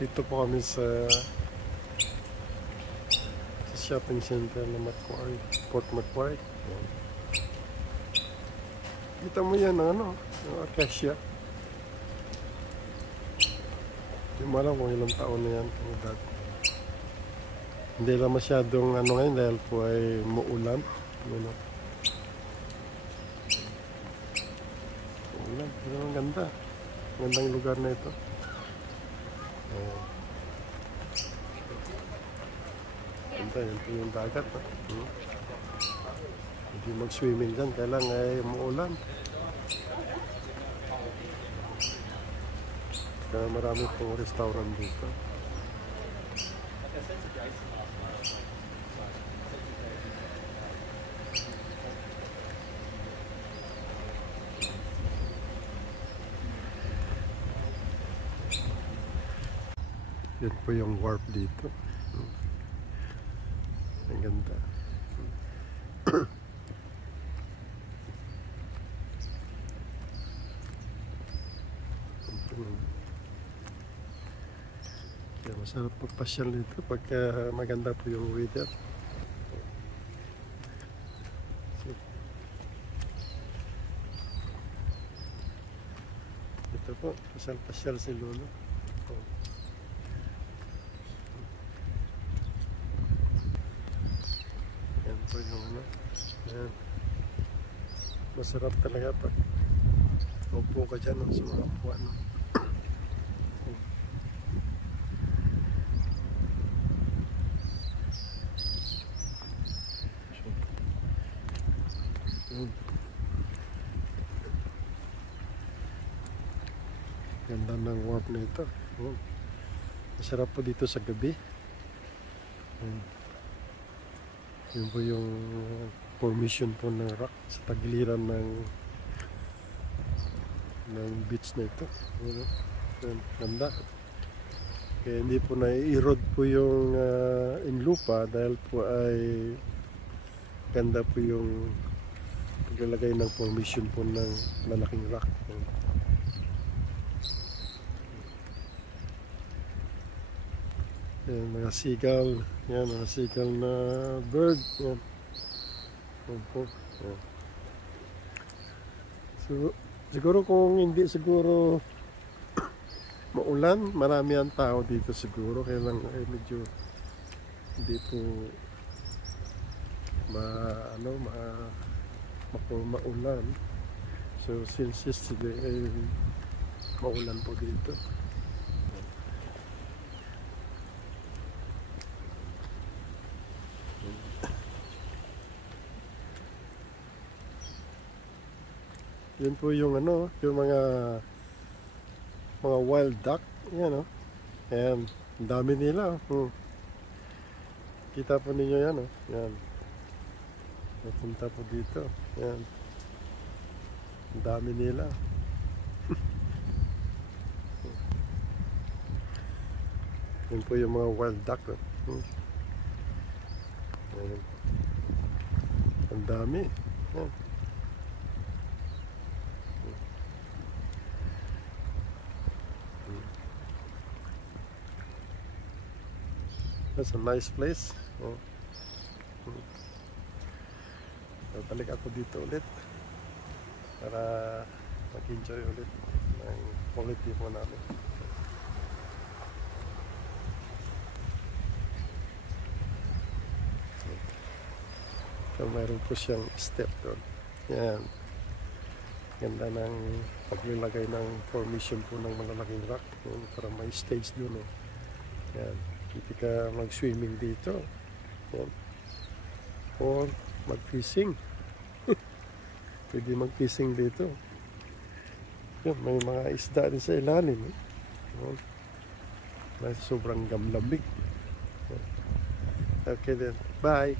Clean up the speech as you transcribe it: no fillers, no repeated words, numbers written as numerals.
Dito po kami sa shopping center na Macquarie, Port Macquarie. Kita mo yan, ano, yung acacia. Hindi mo alam kung ilang taon na yan. Hindi lang masyadong ano ngayon dahil po ay muulan. Ano? Uulan. Pero ang ganda. Gandang lugar na ito. Ganda, yan po yung dagat. Hindi mag-swimming dyan, kailangan ay muulan. Kaya marami pong restaurant dito. Yan po yung wharf dito. Ang ganda. Kaya masarap magpasyal dito pagka maganda po yung weather. Ito po, pasyal-pasyal si Lolo. Yan po yung ano. Yan. Masarap talaga pag upo ka dyan sa mga upuan. Ganda ng wharf na ito. Masarap po dito sa gabi. Yun po yung formation po ng rock sa tagiliran ng beach na ito. Ganda. Kaya hindi po na-erode po yung inlupa dahil po ay ganda po yung paglalagay ng formation po ng malaking rock. Yan, mga seagull. Yan, mga seagull na bird. Yan. Yan. So, siguro kung hindi siguro maulan, marami ang tao dito siguro. Kaya lang ay medyo hindi po maulan. So, since yesterday ay maulan po dito. Yun po yung ano, yung mga wild duck, yan, ayan, ang dami nila. Kita po ninyo yan, yan, napunta po dito, yan, ang dami nila. Yun po yung mga wild duck, ayan, ang dami, yan. That's a nice place. Balik ako dito ulit para mag-enjoy ulit ng quality po namin. So mayroon po siyang step doon. Yan. Ganda ng paglalagay ng formation po ng malalaking rock. Yan, para may stage doon. Yan. Hindi ka mag-swimming dito. Yan. Or mag-fishing. Pwede mag-fishing dito. Yan, may mga isda din sa ilalim. May sobrang gamlamig. Okay then. Bye!